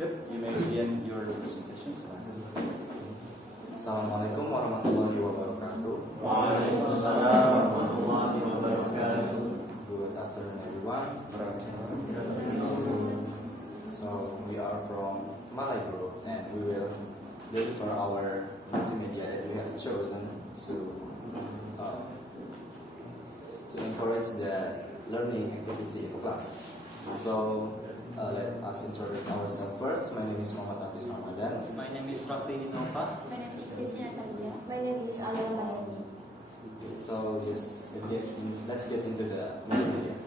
Yep, you may begin your presentation. Assalamualaikum warahmatullahi wabarakatuh. Waalaikumsalam warahmatullahi wabarakatuh. Good afternoon, everyone. So we are from Malay Group, and we will deliver our multimedia that we have chosen to encourage the learning activity in class. So let us introduce ourselves first. My name is Ramadhan. My name is Rafly Dhinova. My name is Desi, Natalia. My name is Alya. So let's get into the multimedia.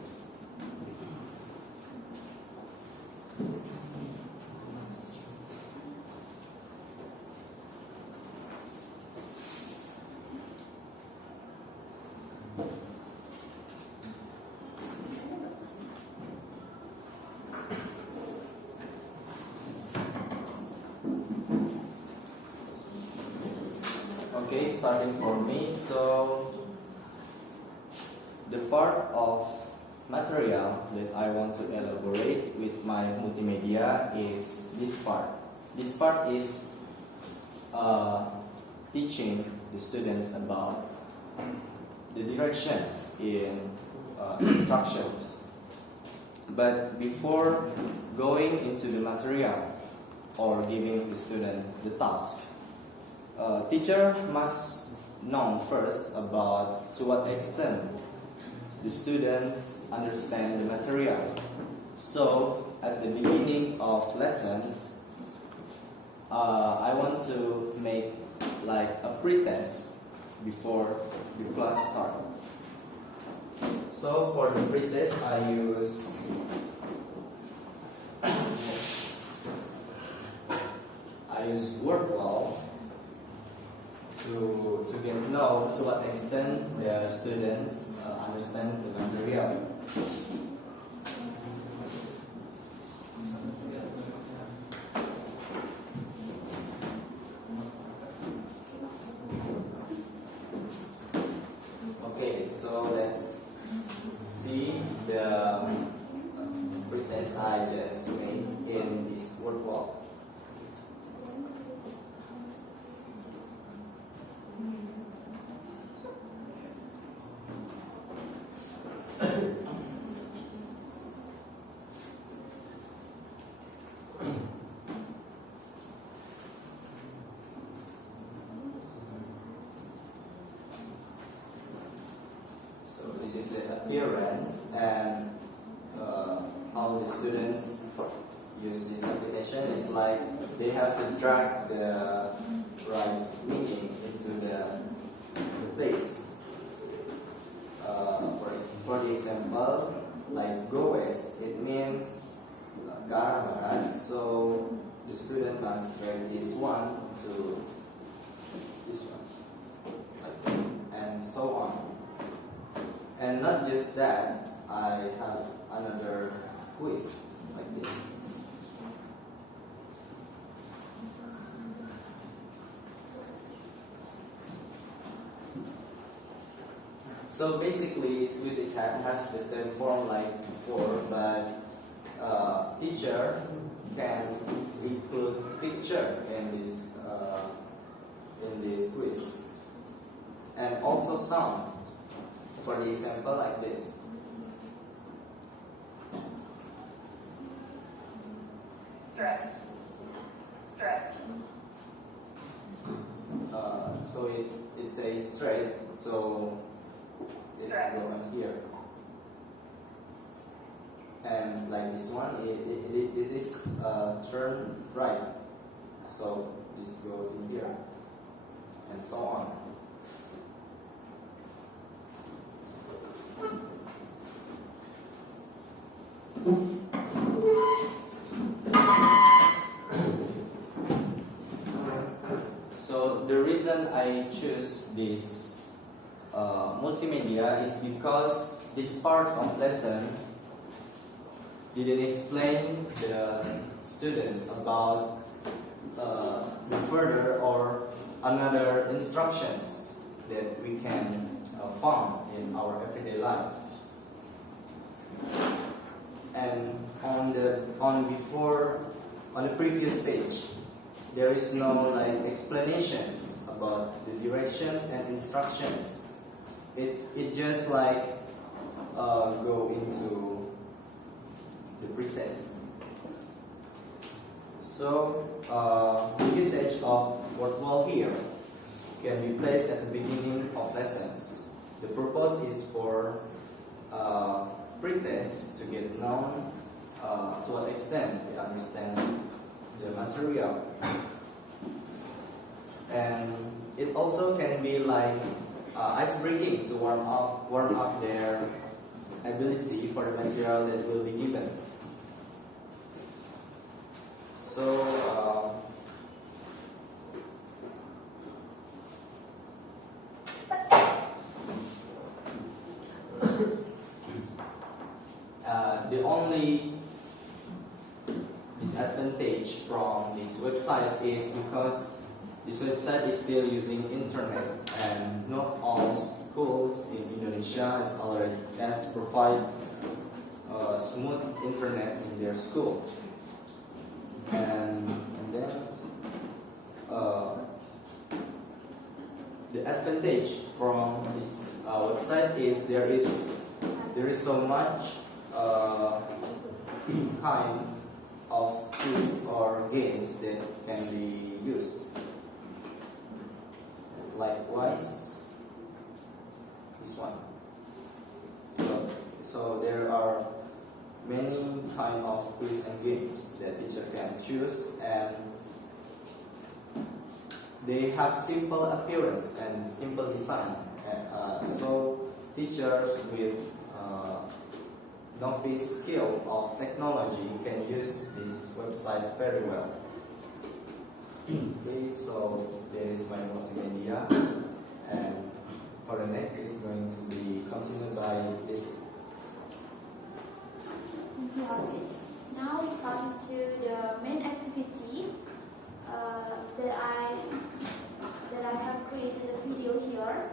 Okay, starting for me. So the part of material that I want to elaborate with my multimedia is this part. This part is teaching the students about the directions in instructions. But before going into the material or giving the student the task, teacher must know first about to what extent the students understand the material. So at the beginning of lessons, I want to make like a pre-test before the class start. So for the pre-test, I use Wordwall to get know to what extent the students understand the material. Okay, so let's see the pretest I just made in this Wordwall. So this is the appearance and how the students use this application. It's like they have to drag the right meaning into the place. For the example, like go west, it means ke arah barat. So the student must drag this one to this one, and so on. And not just that, I have another quiz like this. So basically, this quiz has the same form like before, but teacher can include picture in this quiz, and also sound. For the example like this. Stretch. So it says straight, so it go on here. And like this one, this is turn right, so this go in here, and so on. So the reason I choose this multimedia is because this part of lesson didn't explain the students about the further or another instructions that we can found in our everyday life. And on on the previous page, there is no like explanations about the directions and instructions. It just like go into the pretest. So the usage of Wordwall here can be placed at the beginning of lessons. The purpose is for pretest to get known to what extent they understand the material. And it also can be like ice breaking to warm up their ability for the material that will be given. So the only disadvantage from this website is because this website is still using internet, and not all schools in Indonesia has provide smooth internet in their school. And then the advantage from this website is there is so much kind of quiz or games that can be used. Likewise, this one. So there are many kind of quiz and games that teacher can choose, and they have simple appearance and simple design. So teachers with novice skill of technology can use this website very well. Okay, so there is my multimedia, and for the next it's going to be continued by Desi. Thank you, Hafitz. Now it comes to the main activity that I have created a video here.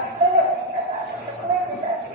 After learning about the facilities at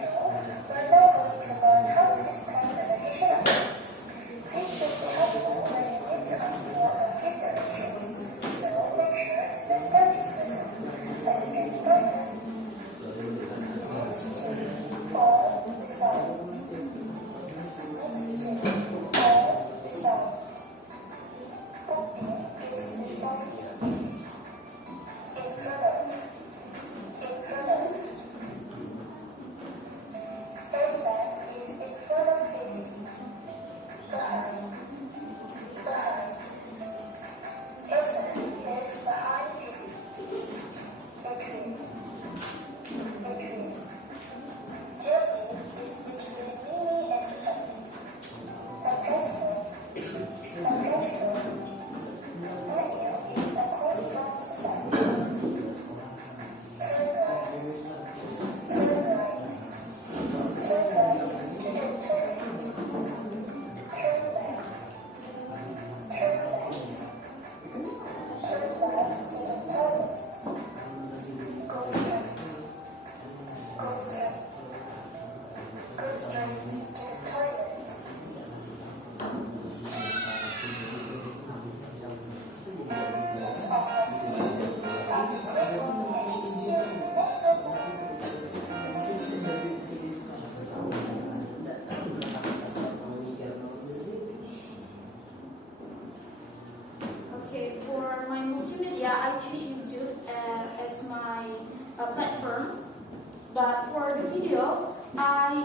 But for the video, I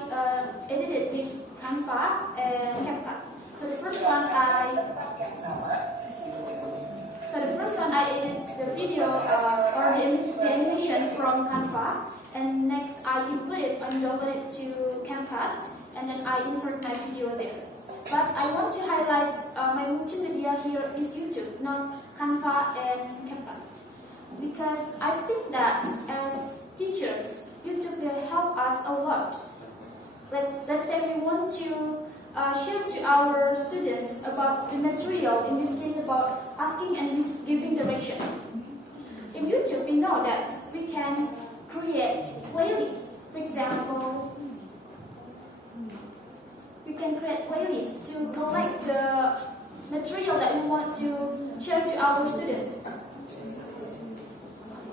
edited with Canva and CapCut. So the first one I edited the video or the animation from Canva, and next I input it and download it to CapCut, and then I insert my video there. But I want to highlight my multimedia here is YouTube, not Canva and CapCut, because I think that as teachers, YouTube will help us a lot. Let's say we want to share to our students about the material, in this case about asking and giving direction. In YouTube, we know that we can create playlists. For example, we can create playlists to collect the material that we want to share to our students.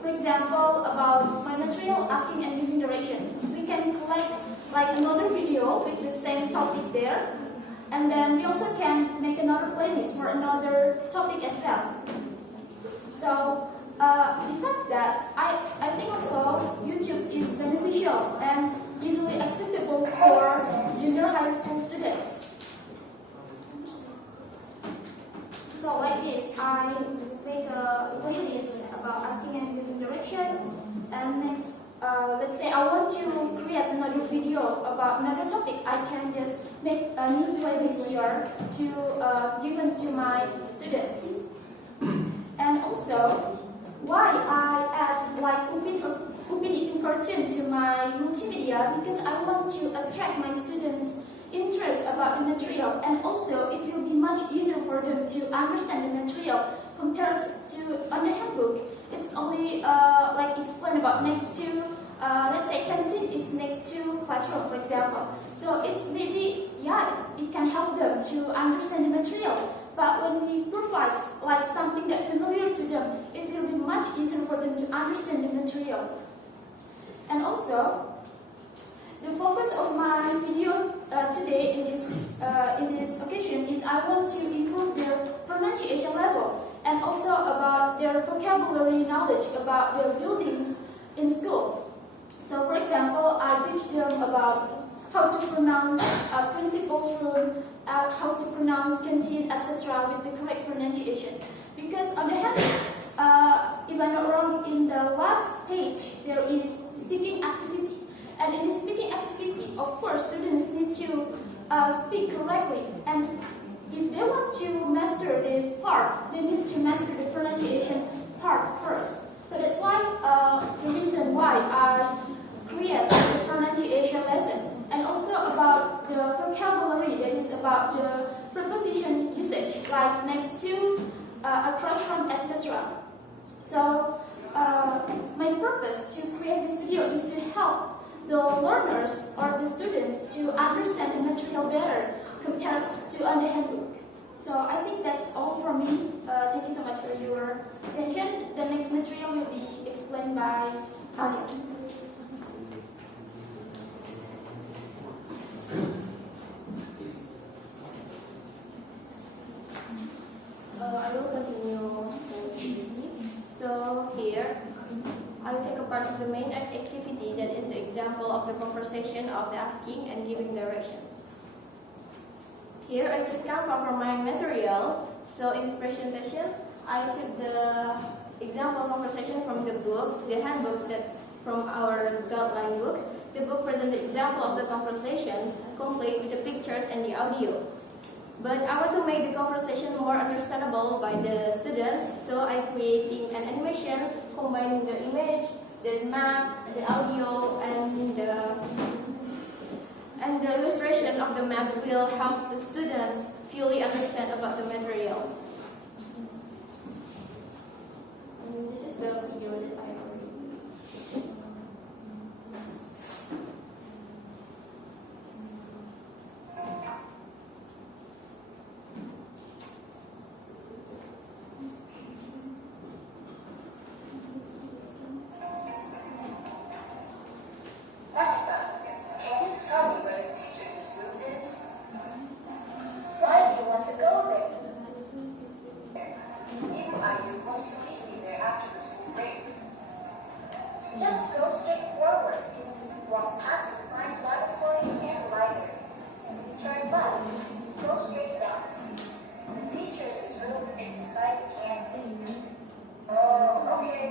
For example, about my material, asking and giving direction, we can collect like another video with the same topic there, and then we also can make another playlist for another topic as well. So besides that, I think also YouTube is beneficial and easily accessible for junior high school students. So like this, I make a playlist about asking and giving direction, and next, let's say I want to create another video about another topic, I can just make a new playlist here to given to my students. And also, why I add like Upin Ipin cartoon to my multimedia, because I want to attract my students' interest about the material, and also it will be much easier for them to understand the material compared to on the handbook. It's only like explain about next to let's say canteen is next to classroom, for example. So it's maybe, yeah, it can help them to understand the material. But when we provide like something that's familiar to them, it will be much easier for them to understand the material. And also, the focus of my video today in this occasion is I want to improve their pronunciation level, and also about their vocabulary knowledge about their buildings in school. So for example, I teach them about how to pronounce principal's room, how to pronounce canteen, etc. with the correct pronunciation. Because on the handbook, if I'm not wrong, in the last page there is speaking activity. And in the speaking activity, of course, students need to speak correctly. And if they want to master this part, they need to master the pronunciation part first. So that's why the reason why I create the pronunciation lesson. And also about the vocabulary, that is about the preposition usage, like next to, across from, etc. So my purpose to create this video is to help the learners or the students to understand the material better compared to on the handbook. So I think that's all from me. Thank you so much for your attention. The next material will be explained by Alya. I will continue with Desi. So here, I will take a part of the main activity, that is the example of the conversation of the asking and giving direction. Here I just Canva from my material. So in this presentation, I took the example conversation from the book, the handbook that from our guideline book. The book presents the example of the conversation, complete with the pictures and the audio. But I want to make the conversation more understandable by the students, so I'm creating an animation combining the image, the map, the audio, and the illustration of the map will help the students fully understand about the material. And this is the video that I already. Can you tell me where the teacher's room is? Why do you want to go there? Ayu wants to meet me there after the school break. Just go straight forward. Walk past the science laboratory and the library. Turn left, go straight down. The teacher's room is beside the canteen. Oh, okay.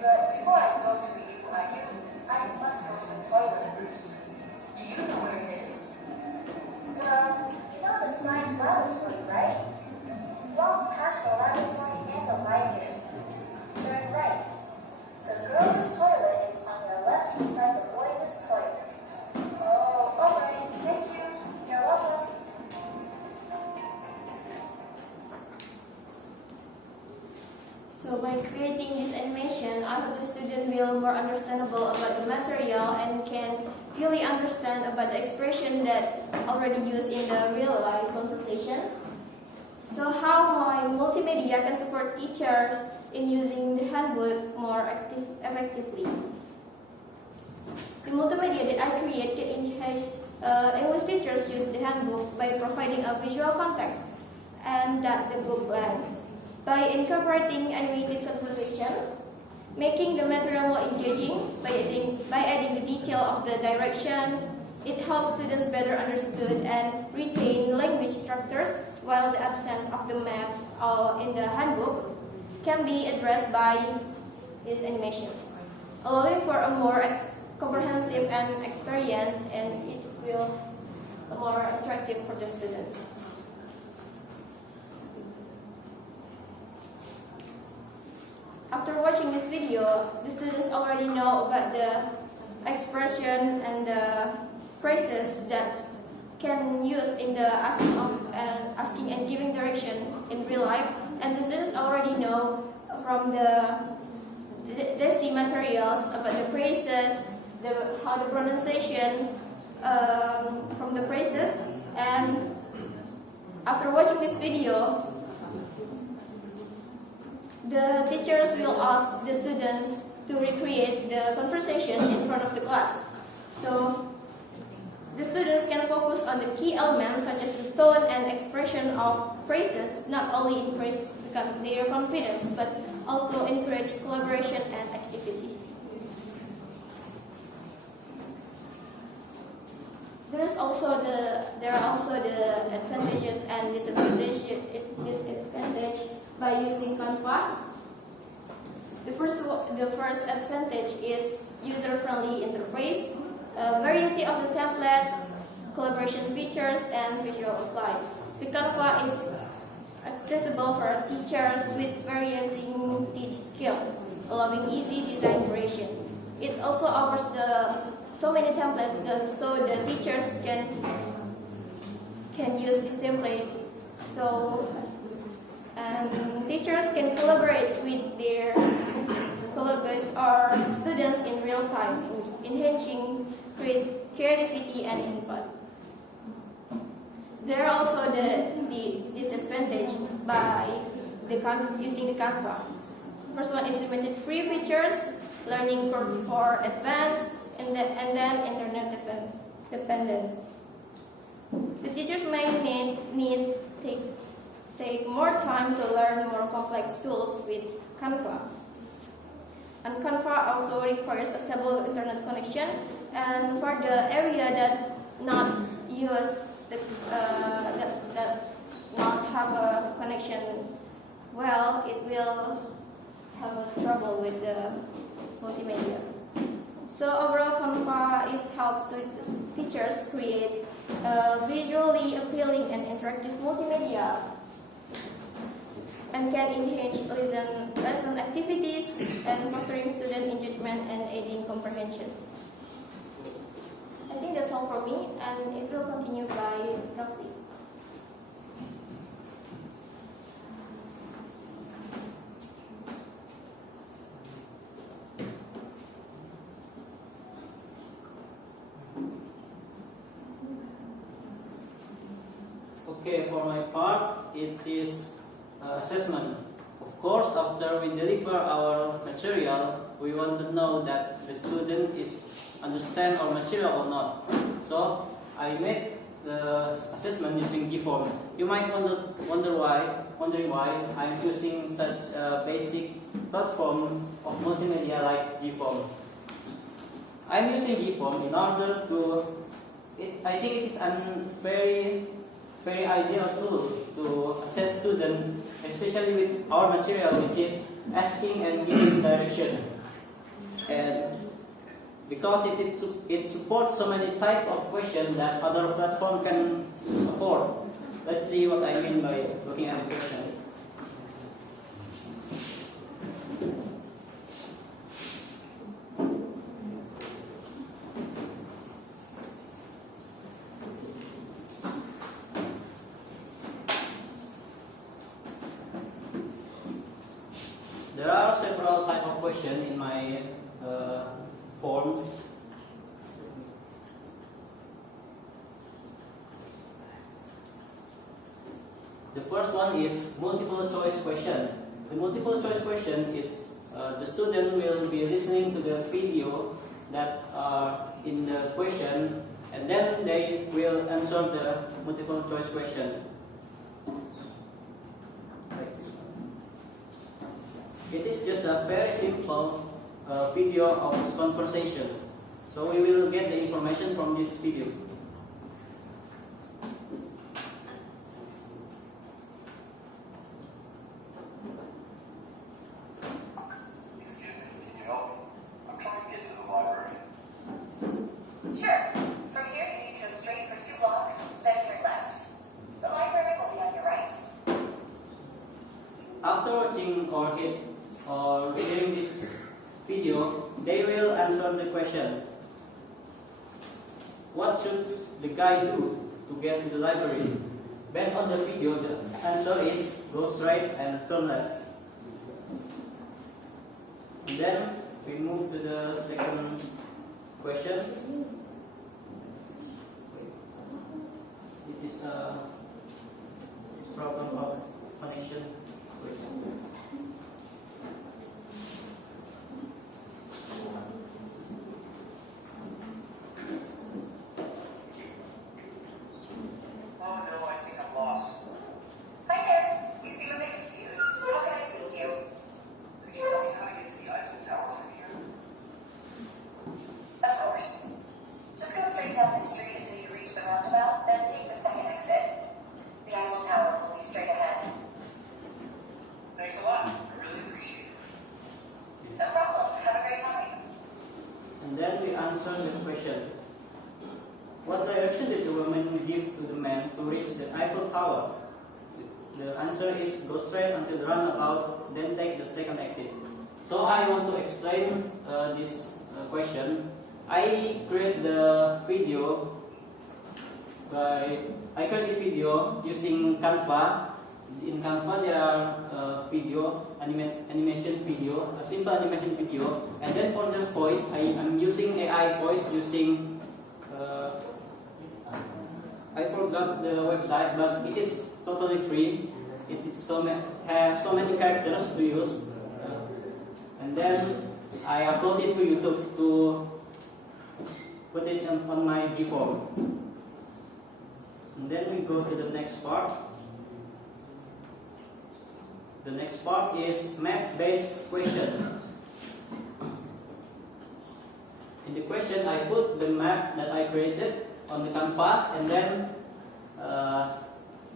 But before I go to eat like you, I must go to the toilet first. Do you know where it is? Well, you know the science laboratory, right? Walk past the laboratory and the library. Turn right. The girls' toilet is on your left beside the boys' toilet. Oh, alright. Thank you. You're welcome. So by creating this animation, I hope the student will more understandable about the material and can fully understand about the expression that already used in the real life conversation. So how my multimedia can support teachers in using the handbook more effectively. The multimedia that I create can enhance English teachers use the handbook by providing a visual context and that the book lends. By incorporating animated conversation, making the material more engaging, by adding the detail of the direction, it helps students better understood and retain language structures, while the absence of the map in the handbook can be addressed by these animations, allowing for a more comprehensive and experience, and it will be more attractive for the students. After watching this video, the students already know about the expression and the phrases that can use in the asking and giving direction in real life, and the students already know from the Desi materials about the phrases, how the pronunciation from the phrases, and after watching this video, the teachers will ask the students to recreate the conversation in front of the class. So the students can focus on the key elements such as the tone and expression of phrases, not only increase their confidence, but also encourage collaboration and activity. There are also the advantages and disadvantages by using Canva. The first advantage is user-friendly interface, variety of the templates, collaboration features, and visual apply. The Canva is accessible for teachers with varying teach skills, allowing easy design creation. It also offers so many templates, so the teachers can use this template. And teachers can collaborate with their colleagues or students in real time, enhancing creativity and input. There are also the disadvantage by using the Canva. First one is limited free features, learning for advanced, and then internet dependence. The teachers may need take more time to learn more complex tools with Canva. And Canva also requires a stable internet connection, and for the area that not use that not have a connection well, it will have trouble with the multimedia. So overall, Canva helps teachers create visually appealing and interactive multimedia, and can enhance lesson activities and fostering student engagement and aiding comprehension. I think that's all for me, and it will continue by Rafly. Okay, for my part, it is assessment. Of course, after we deliver our material, we want to know that the student is understand our material or not. So I made the assessment using G-form. You might wondering why I'm using such a basic platform of multimedia like G-form. I'm using GForm in order to. I think it is a very ideal tool to assess students, especially with our material, which is asking and giving direction. And because it supports so many types of questions that other platforms can afford. Let's see what I mean by looking at the question. There are several types of questions in my forms. The first one is multiple choice question. The multiple choice question is the student will be listening to the video that are in the question, and then they will answer the multiple choice question. It is just a very simple video of conversation. So we will get the information from this video. Excuse me, can you help me? I'm trying to get to the library. Sure. From here, you need to go straight for 2 blocks, then turn left. The library will be on your right. After watching or hearing this video, they will answer the question. What should the guy do to get to the library? Based on the video, the answer is go straight and turn left. And then we move to the second question. It is a problem of connection. Oh no, I think I'm lost. Hi there. You seem a bit confused. How can I assist you? Could you tell me how to get to the Eiffel Tower from here? Of course. Just go straight down the street until you reach the roundabout, then take the second exit. The Eiffel Tower will be straight ahead. Thanks a lot. I really appreciate it. No problem. Have a great time. And then we answer the question. What direction did the woman give to the man to reach the Eiffel Tower? The answer is go straight until the roundabout, then take the second exit. So I want to explain this question. I create the video using Canva. In Canva there are animation video, a simple animation video, and then for the voice, I am using AI voice using. I forgot the website, but it is totally free. It is have so many characters to use, and then I upload it to YouTube to put it on my GForm. And then we go to the next part. The next part is map-based question. In the question, I put the map that I created on the Canva, and then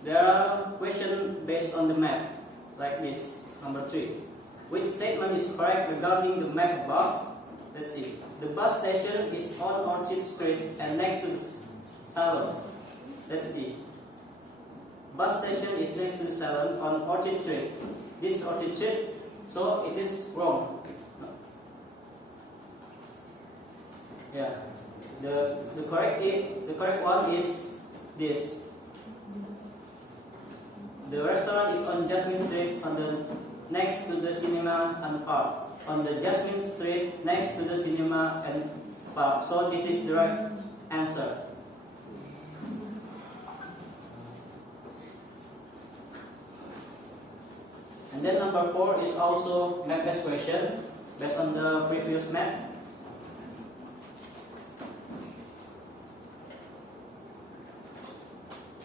there are questions based on the map, like this, number 3. Which statement is correct regarding the map above? Let's see. The bus station is on Orchard Street and next to the salon. Let's see. Bus station is next to the salon on Orchard Street. This is Orchard Street, so it is wrong. Yeah. The correct one is this. The restaurant is on Jasmine Street on the next to the cinema and park. On the Jasmine Street next to the cinema and park. So this is the right answer. And then number 4 is also map-based question based on the previous map.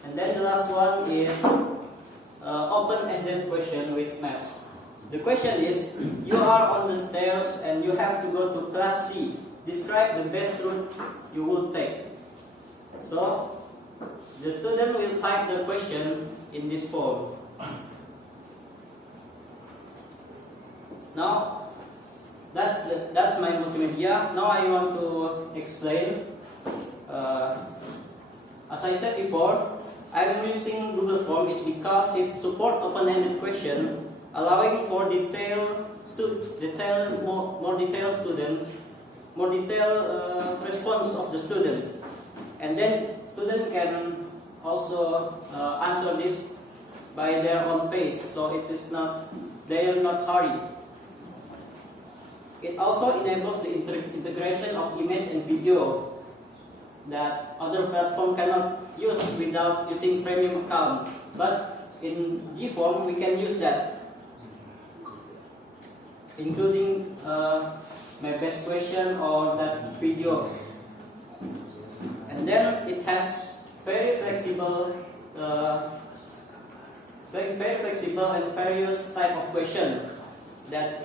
And then the last one is open-ended question with maps. The question is, you are on the stairs and you have to go to class C. describe the best route you would take. So, the student will type the question in this form. Now, that's my multimedia. Now I want to explain. As I said before, I'm using Google Form is because it supports open-ended question, allowing for more detailed response of the student, and then student can also answer this by their own pace. So they are not hurry. It also enables the integration of image and video that other platform cannot use without using premium account. But in G-Form we can use that, including my best question or that video. And then it has very flexible and various type of question that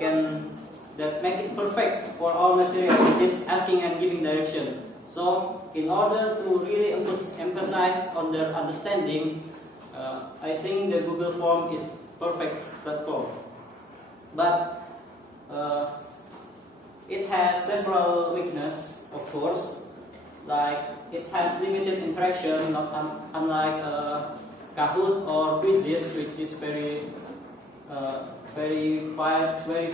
make it perfect for our material, which is asking and giving direction. So, in order to really emphasize on their understanding, I think the Google Form is perfect platform. But it has several weaknesses, of course. Like it has limited interaction, not unlike Kahoot or Quizzes, which is very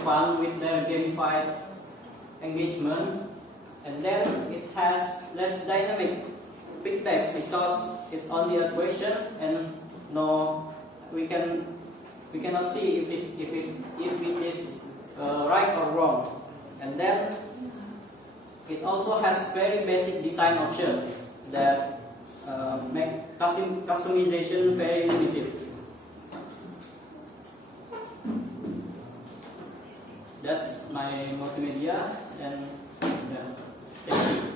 fun with their gamified engagement. And then it has less dynamic feedback because it's only a question and we cannot see if it is right or wrong. And then it also has very basic design options that make customization very limited. That's my multimedia, and thank you.